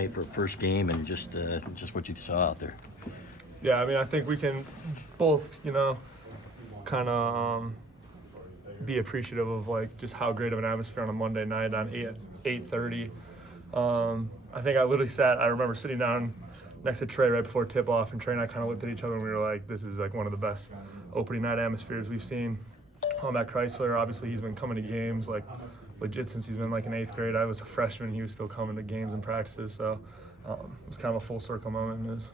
tonight for first game and just what you saw out there. Yeah, I mean, I think we can both, kind of be appreciative of like just how great of an atmosphere on a Monday night on 8:30. I think I remember sitting down next to Trey right before tip-off, and Trey and I kind of looked at each other and we were like, this is like one of the best opening night atmospheres we've seen at Chrysler. Obviously, he's been coming to games like legit since he's been like in 8th grade. I was a freshman, he was still coming to games and practices, so it was kind of a full circle moment, and it was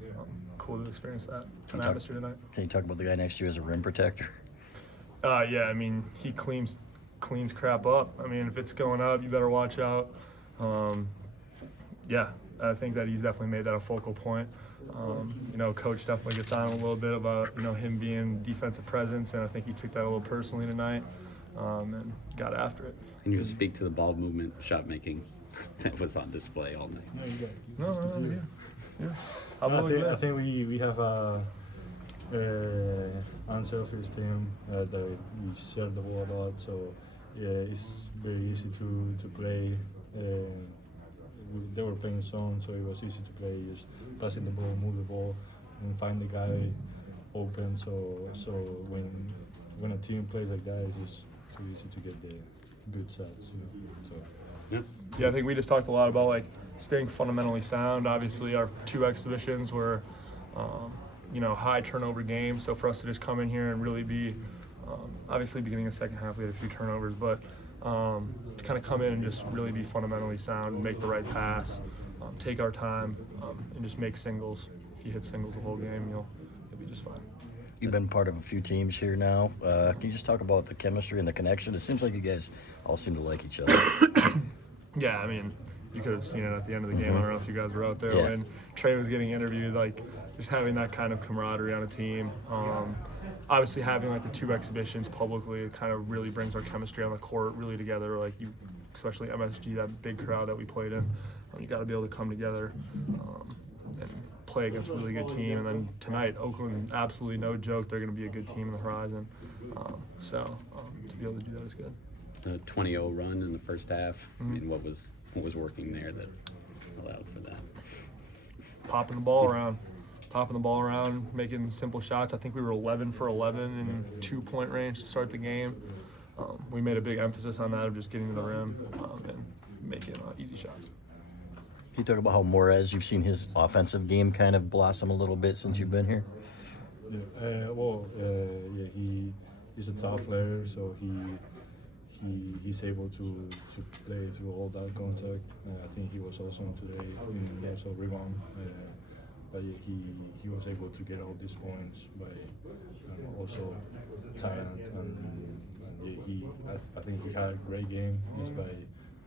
cool to experience that atmosphere tonight. Can you talk about the guy next to you as a rim protector? Yeah, I mean, he cleans crap up. I mean, if it's going up, you better watch out. Yeah, I think that he's definitely made that a focal point. Coach definitely gets on a little bit about, him being defensive presence, and I think he took that a little personally tonight and got after it. Can you speak to the ball movement, shot making that was on display all night? No, yeah. I think we have a unselfish team that we share the ball a lot, so yeah, it's very easy to play. They were playing zone, so it was easy to play, just passing the ball, move the ball, and find the guy open. So when a team plays like that, it's just too easy to get the good shots. Yeah, I think we just talked a lot about like staying fundamentally sound. Obviously, our 2 exhibitions were, high turnover games. So for us to just come in here and really be, obviously beginning of the second half we had a few turnovers, but to kind of come in and just really be fundamentally sound and make the right pass, take our time, and just make singles. If you hit singles the whole game, you'll be just fine. You've been part of a few teams here now. Can you just talk about the chemistry and the connection? It seems like you guys all seem to like each other. Yeah, I mean, you could have seen it at the end of the game. I don't know if you guys were out there Yeah. when Trey was getting interviewed, like just having that kind of camaraderie on a team. Obviously having like the 2 exhibitions publicly, it kind of really brings our chemistry on the court really together. Like especially MSG, that big crowd that we played in, you got to be able to come together and play against a really good team. And then tonight, Oakland, absolutely no joke, they're going to be a good team in the horizon. To be able to do that is good. The 20-0 run in the first half. I mean, what was working there that allowed for that? Popping the ball around, making simple shots. I think we were 11 for 11 in 2-point range to start the game. We made a big emphasis on that of just getting to the rim and making easy shots. Can you talk about how Morez, you've seen his offensive game kind of blossom a little bit since you've been here? He's a tough player, so he's able to play through all that contact. I think he was awesome today in also rebound. But he was able to get all these points by also talent, and I think he had a great game just by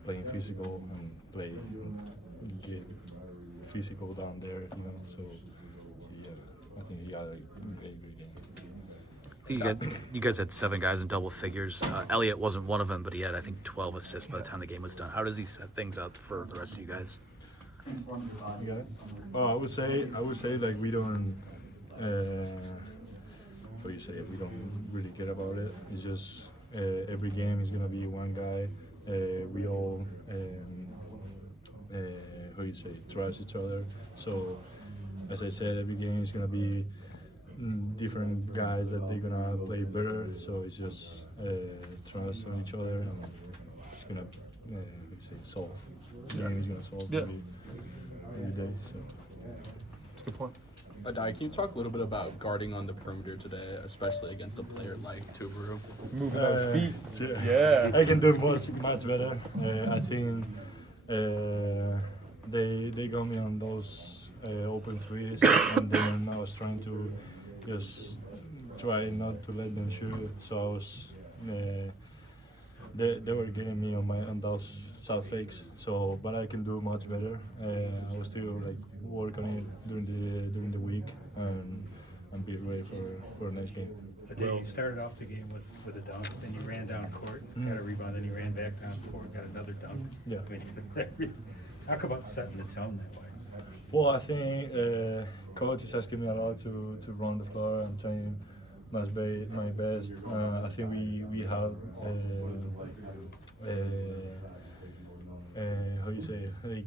playing physical and get physical down there, So yeah, I think he had a great game. You guys had 7 guys in double figures. Elliott wasn't one of them, but he had, I think, 12 assists by the time the game was done. How does he set things up for the rest of you guys? Yeah. I would say like we don't. We don't really care about it. It's just every game is gonna be one guy. We all trust each other. So as I said, every game is gonna be different guys that they're gonna play better. So it's just trust on each other, and it's gonna solve. The game is gonna solve every day. So It's a good point. Aday, can you talk a little bit about guarding on the perimeter today, especially against a player like Tuberu? Moving those feet. Yeah, I can do much better. I think they got me on those open threes, and then I was trying to just try not to let them shoot. So I was they were getting me on those shot fakes. So, but I can do much better. I was still like work on it during the week and be ready for next game. Aday, you started off the game with a dunk, then you ran down court, got a rebound, then you ran back down court, got another dunk. Yeah. I mean, talk about setting the tone that way. Well, I think coach is asking me a lot to run the floor. I'm trying my best. I think we have how do you say it? Like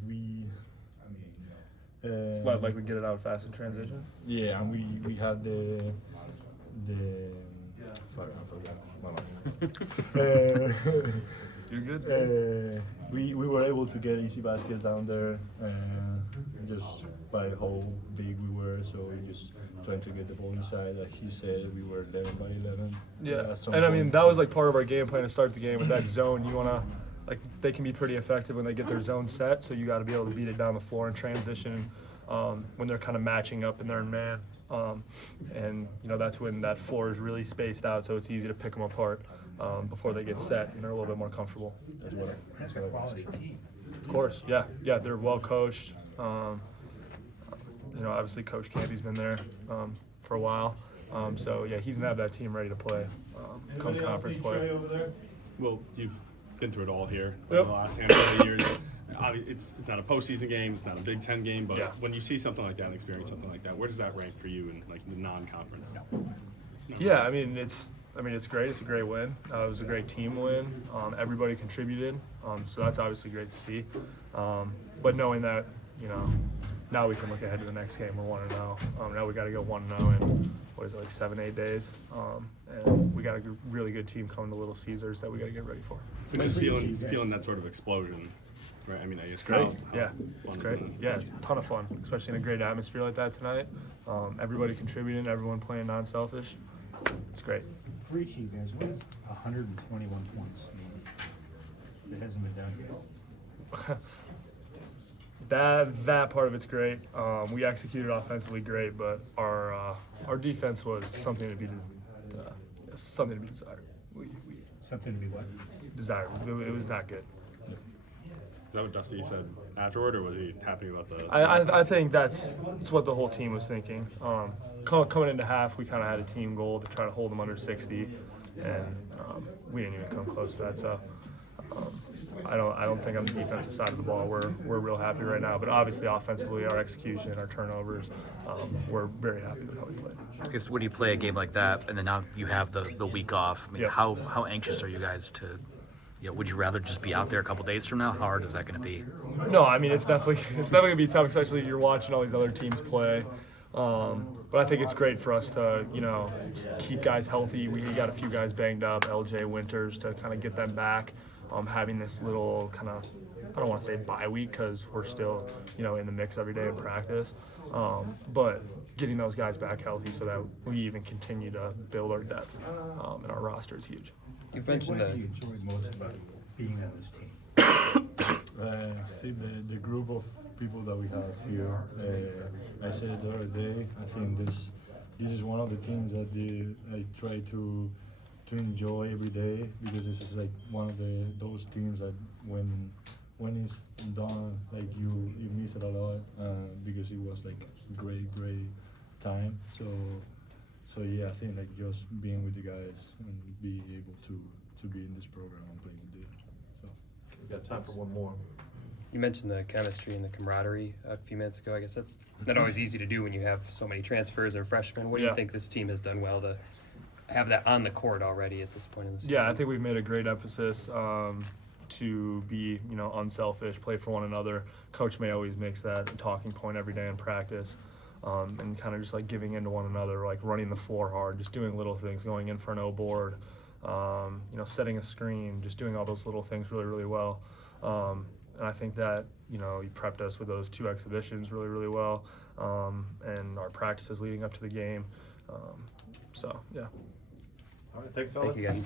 Like we get it out fast in transition. Yeah, and we had the sorry, I forgot. You're good. We were able to get easy baskets down there, just by how big we were. So we just trying to get the ball inside. Like he said, we were 11 by 11. Yeah, at some and I mean point. that was like part of our game plan to start the game with that zone. You wanna, like, they can be pretty effective when they get their zone set. So you got to be able to beat it down the floor in transition when they're kind of matching up in their man. And you know that's when that floor is really spaced out, so it's easy to pick them apart before they get set and they're a little bit more comfortable. That's a quality team. Of course, yeah, they're well coached. You know, obviously Coach Candy's been there for a while, so yeah, he's gonna have that team ready to play come conference play. Well, you've been through it all here Yep. over the last handful of years. It's not a postseason game, it's not a Big Ten game, but Yeah. when you see something like that and experience something like that, where does that rank for you in like the non-conference? Yeah, I mean it's great. It's a great win. It was a great team win. Everybody contributed, so that's obviously great to see. But knowing that, you know, now we can look ahead to the next game. We're 1-0. Now we got to go 1-0 in what is it, like 7-8 days, and we got a really good team coming to Little Caesars that we got to get ready for. But just feeling that sort of explosion, right? I mean, I guess It's great. how Yeah, fun it's is great. that? Yeah, it's a ton of fun, especially in a great atmosphere like that tonight. Everybody contributing, everyone playing non-selfish. It's great. For each of you guys, what is 121 points mean? It hasn't been done yet. That part of it's great. We executed offensively great, but our defense was something to be desired. We Something to be what? desired. It was not good. Is that what Dusty said afterward, or was he happy about the? I think that's what the whole team was thinking. Coming into half, we kind of had a team goal to try to hold them under 60, and we didn't even come close to that. So I don't think on the defensive side of the ball we're real happy right now. But obviously offensively, our execution, our turnovers, we're very happy with how we played. I guess when you play a game like that, and then now you have the week off, I mean, Yeah. how anxious are you guys to, you know, would you rather just be out there a couple days from now? How hard is that going to be? No, I mean it's definitely gonna be tough, especially you're watching all these other teams play. But I think it's great for us to, you know, just keep guys healthy. We got a few guys banged up, LJ Winters, to kind of get them back. Having this little kind of, I don't want to say bye week because we're still, you know, in the mix every day in practice. But getting those guys back healthy so that we even continue to build our depth in our roster is huge. You've mentioned What that. do you enjoy most about being on this team? See the group of people that we have here. I said it the other day. I think this is one of the teams that I try to enjoy every day, because this is like one of those teams that when it's done, like you miss it a lot, because it was like great time. So yeah, I think like just being with the guys and be able to be in this program and play with them. So. We've got time for one more. You mentioned the chemistry and the camaraderie a few minutes ago. I guess that's not always easy to do when you have so many transfers and freshmen. What do Yeah. you think this team has done well to have that on the court already at this point in the season? Yeah, I think we've made a great emphasis to be, you know, unselfish, play for one another. Coach May always makes that a talking point every day in practice, and kind of just like giving in to one another, like running the floor hard, just doing little things, going in for an O board, you know, setting a screen, just doing all those little things really, really well. And I think that, you know, he prepped us with those 2 exhibitions really, really well, and our practices leading up to the game. So, yeah. Thank you guys.